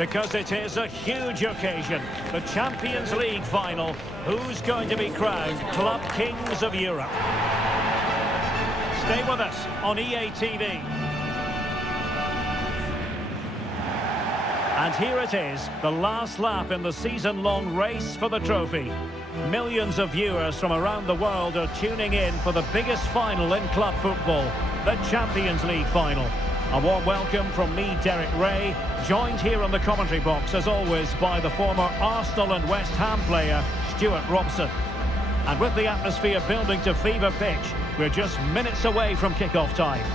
Because it is a huge occasion. The Champions League final. Who's going to be crowned Club Kings of Europe? Stay with us on EA TV. And here it is, the last lap in the season-long race for the trophy. Millions of viewers from around the world are tuning in for the biggest final in club football, the Champions League final. A warm welcome from me, Derek Ray, joined here in the commentary box, as always, by the former Arsenal and West Ham player, Stuart Robson. And with the atmosphere building to fever pitch, we're just minutes away from kick-off time.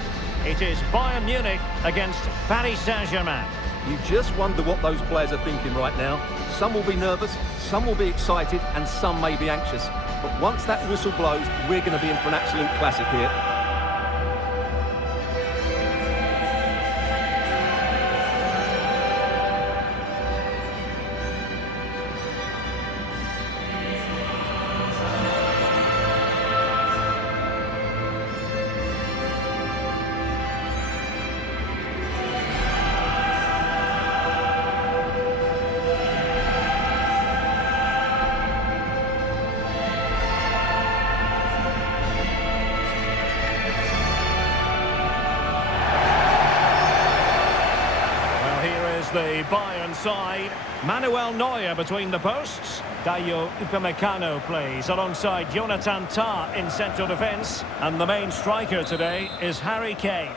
It is Bayern Munich against Paris Saint-Germain. You just wonder what those players are thinking right now. Some will be nervous, some will be excited, and some may be anxious. But once that whistle blows, we're going to be in for an absolute classic here. The Bayern side, Manuel Neuer between the posts. Dayo Upamecano plays alongside Jonathan Tah in central defence. And the main striker today is Harry Kane.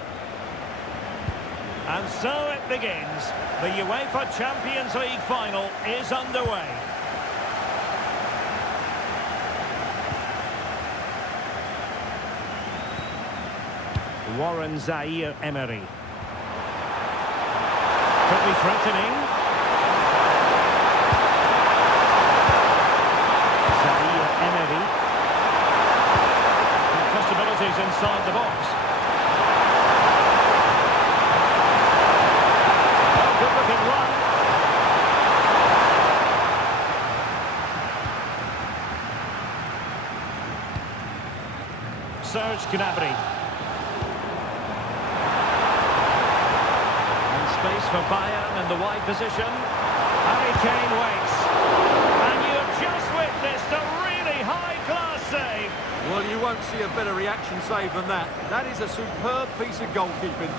And so it begins. The UEFA Champions League final is underway. Warren Zaïre-Emery. Could be threatening. Zaïre-Emery. Possibilities inside the box. Good looking run. Serge Gnabry. Space for Bayern in the wide position. Harry Kane waits. And you've just witnessed a really high-class save. Well, you won't see a better reaction save than that. That is a superb piece of goalkeeping.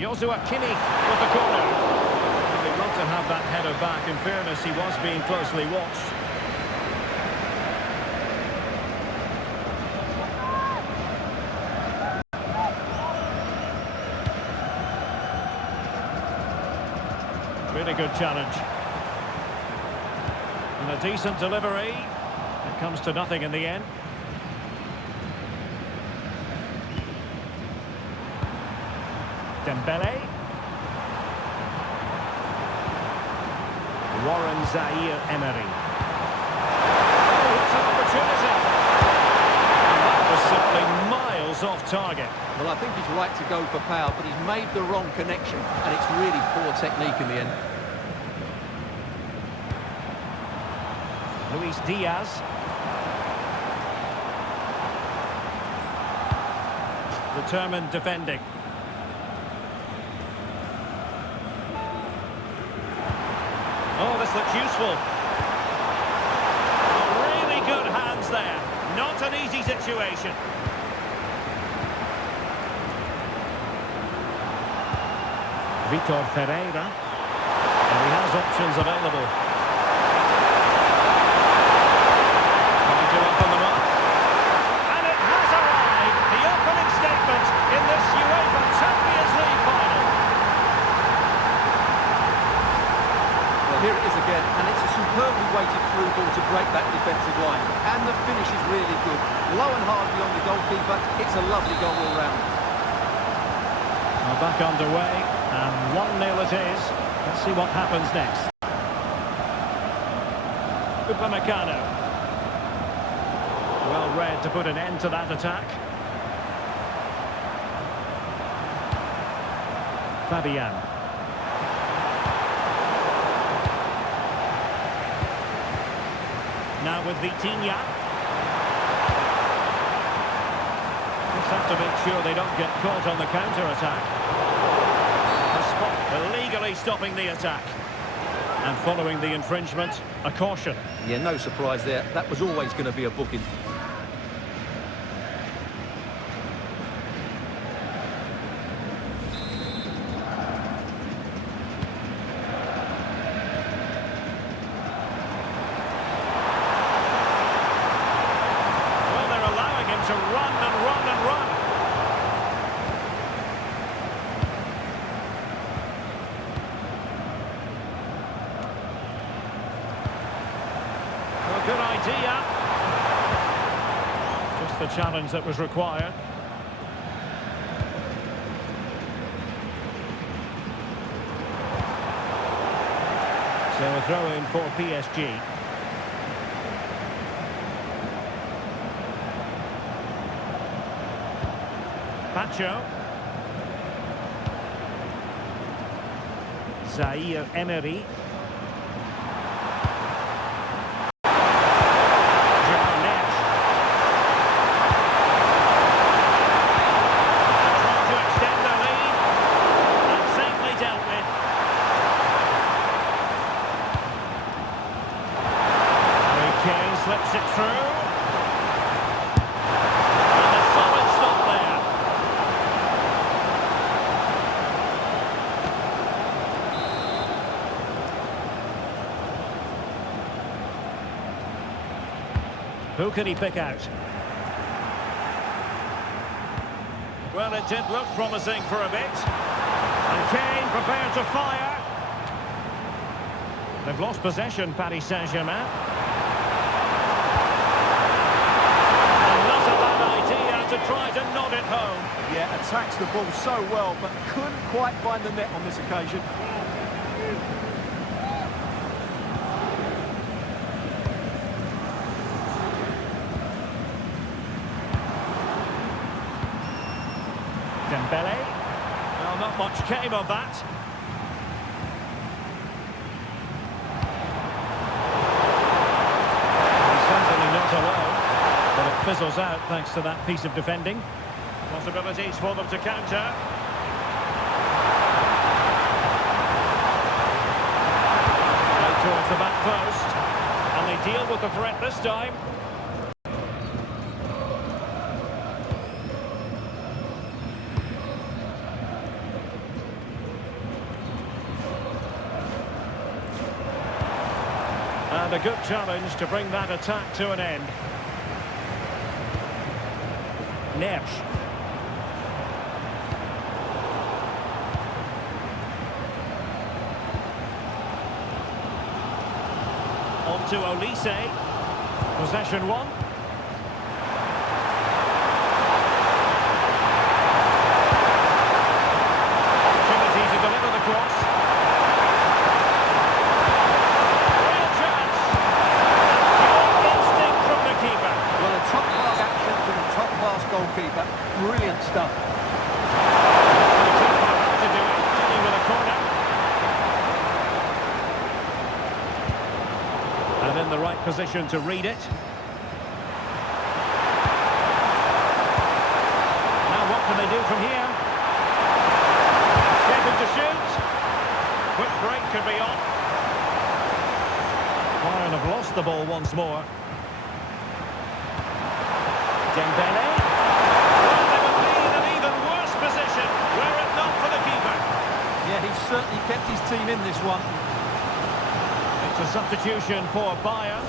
Joshua Kimmich with the corner. To have that header back. In fairness, he was being closely watched. Really good challenge. And a decent delivery. It comes to nothing in the end. Dembele. Warren Zaïre-Emery. Oh, it's an opportunity. And that was simply miles off target. Well, I think he's right to go for power, but he's made the wrong connection, and it's really poor technique in the end. Luis Diaz. Determined defending. Oh, this looks useful. Oh, really good hands there. Not an easy situation. Vitor Ferreira. And he has options available. Trying to up on the mark. And it has arrived. The opening statement in this UEFA Champions League final. Here it is again, and it's a superbly weighted through ball to break that defensive line. And the finish is really good. Low and hard beyond the goalkeeper. It's a lovely goal all round. Well, back underway, and 1-0 it is. Let's see what happens next. Upamecano. Well read to put an end to that attack. Fabian. Now with Vitinha. Just have to make sure they don't get caught on the counter-attack. Illegally stopping the attack. And following the infringement, a caution. Yeah, no surprise there. That was always going to be a booking. Well, they're allowing him to run and run and run. Good idea. Just the challenge that was required. So a throw in for PSG. Pacho. Zaire Emery. Slips it through. And a solid stop there. Who can he pick out? Well, it did look promising for a bit. And Kane prepared to fire. They've lost possession, Paris Saint-Germain. To try to nod it home. Yeah, attacks the ball so well, but couldn't quite find the net on this occasion. Dembele. Well, not much came of that. He's certainly not alone. But it fizzles out thanks to that piece of defending. Possibilities for them to counter. Right towards the back post. And they deal with the threat this time. And a good challenge to bring that attack to an end. Nesh. On to Olise. Possession one. Opportunity to deliver the cross. Real chance. Pure instinct from the keeper. Well, a top-class action from a top-class goalkeeper. Brilliant stuff. To do it, dealing with a corner. And in the right position to read it. Now what can they do from here? Able to shoot. Quick break could be on. Bayern have lost the ball once more. Dembele. Well, they would be in an even worse position were it not for the keeper. Yeah, he's certainly kept his team in this one. It's a substitution for Bayern.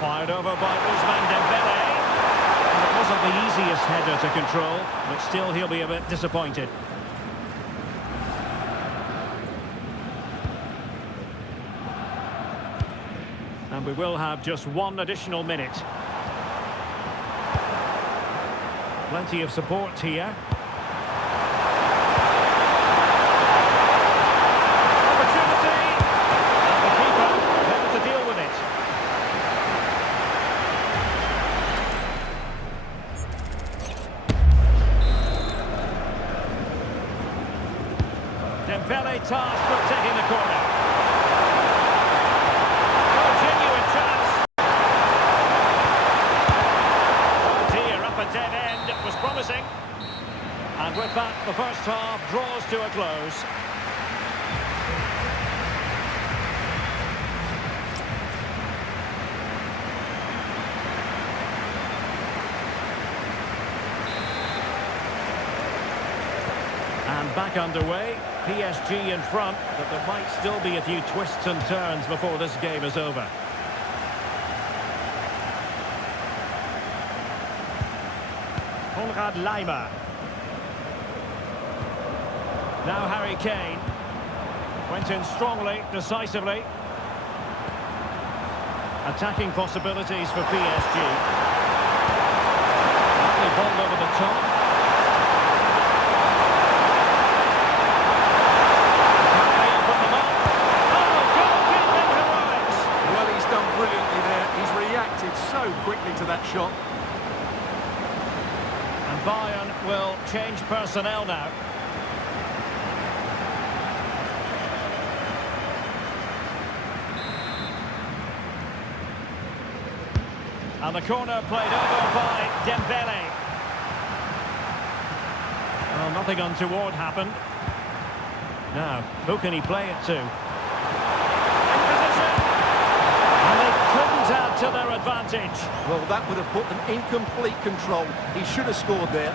Fired over by Ousmane Dembele. And it wasn't the easiest header to control, but still he'll be a bit disappointed. And we will have just one additional minute. Plenty of support here. Opportunity! And the keeper there to deal with it. Dembele tasked with taking the corner. Oh, genuine chance. Oh dear, up a dead end. It was promising. And with that, the first half draws to a close. And back underway, PSG in front, but there might still be a few twists and turns before this game is over. Konrad Laimer. Now Harry Kane. Went in strongly, decisively. Attacking possibilities for PSG. Lovely ball over the top. So quickly to that shot. And Bayern will change personnel now. And the corner played over by Dembele. Well, nothing untoward happened. Now, who can he play it to? Add to their advantage. Well, that would have put them in complete control. He should have scored there.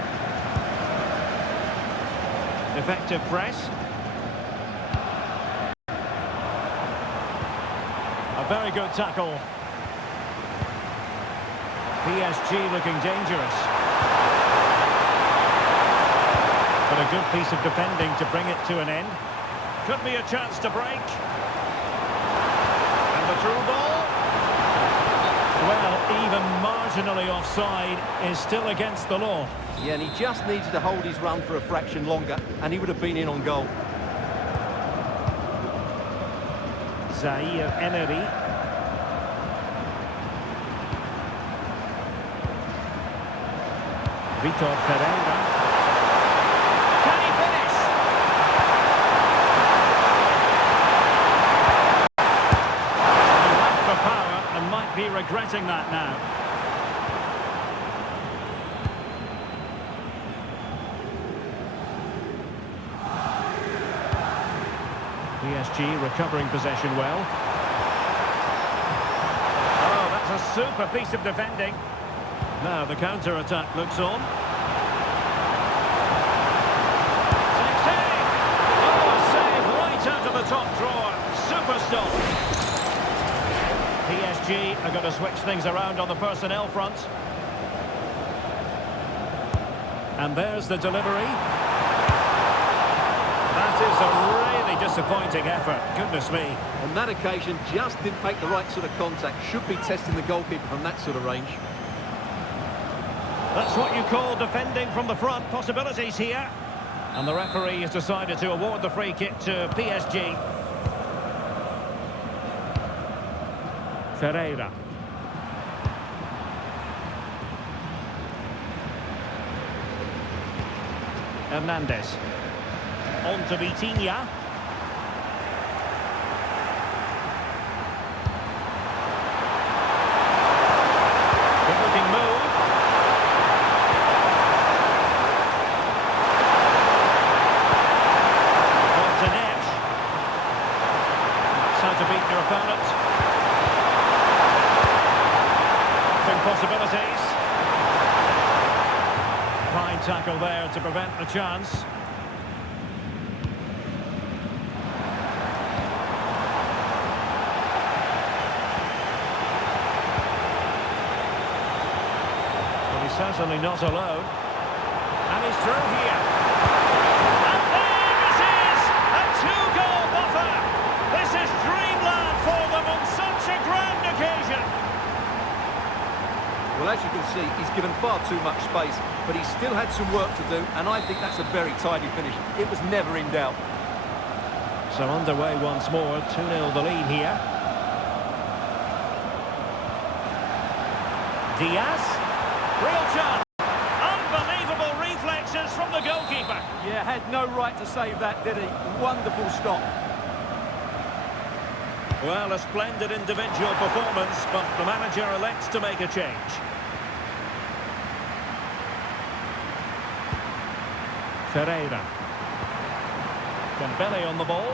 Effective press. A very good tackle. PSG looking dangerous. But a good piece of defending to bring it to an end. Could be a chance to break. And the through ball. Well, even marginally offside is still against the law. Yeah, and he just needed to hold his run for a fraction longer, and he would have been in on goal. Zaire Emery. Vitor Pereira. Can he finish? He went for power and might be regretting that now. PSG recovering possession well. Oh, that's a super piece of defending. Now the counter-attack looks on. Save! Oh, save right out of the top drawer. Super stop. PSG are going to switch things around on the personnel front. And there's the delivery. That is a really disappointing effort. Goodness me. On that occasion, just didn't make the right sort of contact. Should be testing the goalkeeper from that sort of range. That's what you call defending from the front. Possibilities here. And the referee has decided to award the free kick to PSG. Ferreira. Hernandez. On to Vitinha. Good looking move. On to Nesh. That's how to beat your opponent. Possibilities. Fine tackle there to prevent the chance. But he's certainly not alone. And he's through here. And there it is! A two-goal buffer! This is dreamland for them on such a grand occasion. Well, as you can see, he's given far too much space, but he still had some work to do, and I think that's a very tidy finish. It was never in doubt. So underway once more, 2-0 the lead here. Diaz, real chance. Unbelievable reflexes from the goalkeeper. Yeah, had no right to save that, did he? Wonderful stop. Well, a splendid individual performance, but the manager elects to make a change. Ferreira. Dembele on the ball.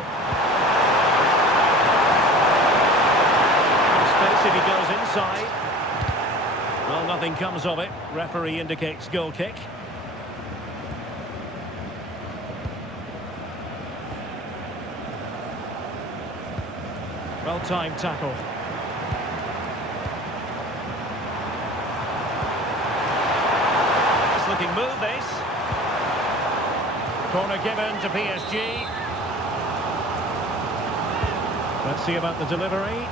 Space if he goes inside. Well, nothing comes of it. Referee indicates goal kick. Well-timed tackle. It's looking move, this. Corner given to PSG. Let's see about the delivery.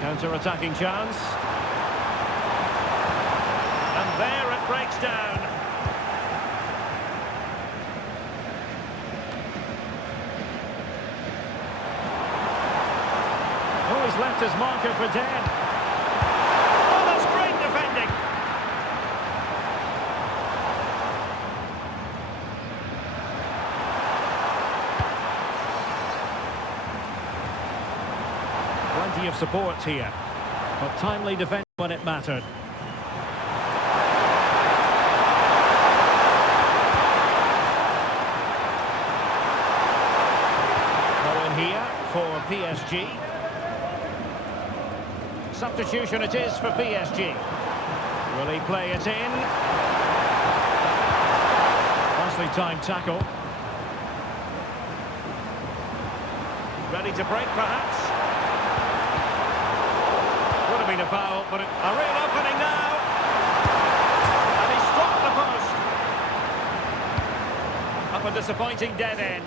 Counter-attacking chance. And there it breaks down. Oh, he's left his marker for dead. Oh, that's great defending. Plenty of support here, but timely defense when it mattered. Throw in here for PSG. Substitution it is for PSG. Will he play it in? Nicely timed tackle. Ready to break, perhaps? Would have been a foul, but a real opening now. And he struck the post. Up a disappointing dead end.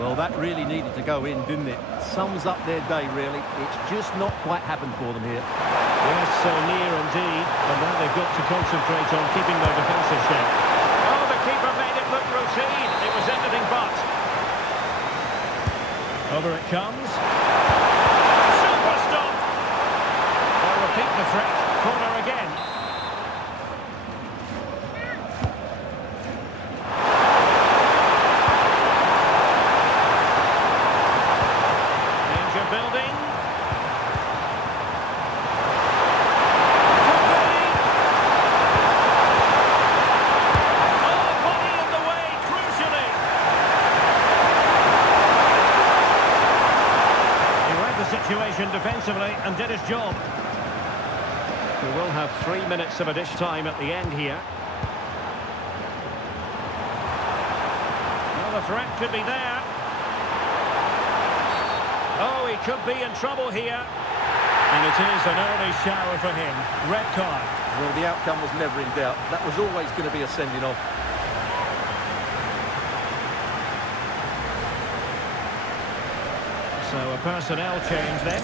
Well, that really needed to go in, didn't it? Sums up their day, really. It's just not quite happened for them here. Yes, so near indeed. And now they've got to concentrate on keeping their defensive shape. Oh, the keeper made it look routine. It was anything but. Over it comes. Super stop! They'll repeat the threat. Corner again. Danger building. Oh, body in the way, crucially. He read the situation defensively and did his job. We will have 3 minutes of additional time at the end here. Well, the threat could be there. Oh, he could be in trouble here. And it is an early shower for him. Red card. Well, the outcome was never in doubt. That was always going to be a sending off. So a personnel change then.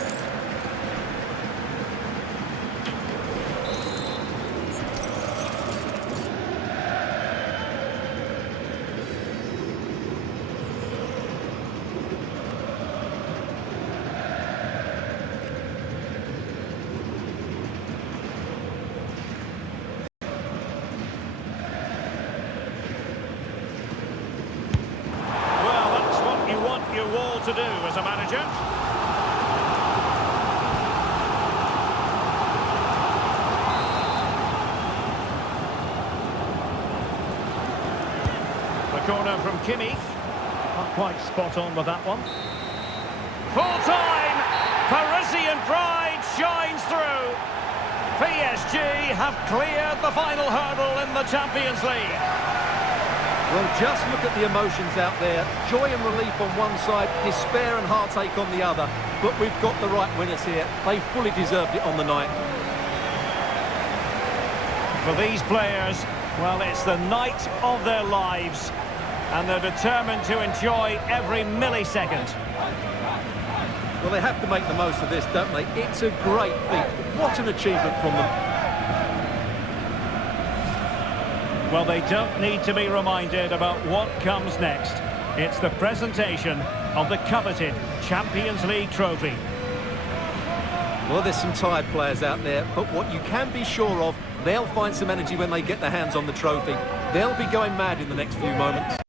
Your wall to do as a manager. The corner from Kimmich. Not quite spot on with that one. Full time! Parisian pride shines through. PSG have cleared the final hurdle in the Champions League. Well, just look at the emotions out there. Joy and relief on one side, despair and heartache on the other. But we've got the right winners here. They fully deserved it on the night. For these players, well, it's the night of their lives. And they're determined to enjoy every millisecond. Well, they have to make the most of this, don't they? It's a great feat. What an achievement from them. Well, they don't need to be reminded about what comes next. It's the presentation of the coveted Champions League trophy. Well, there's some tired players out there, but what you can be sure of, they'll find some energy when they get their hands on the trophy. They'll be going mad in the next few moments.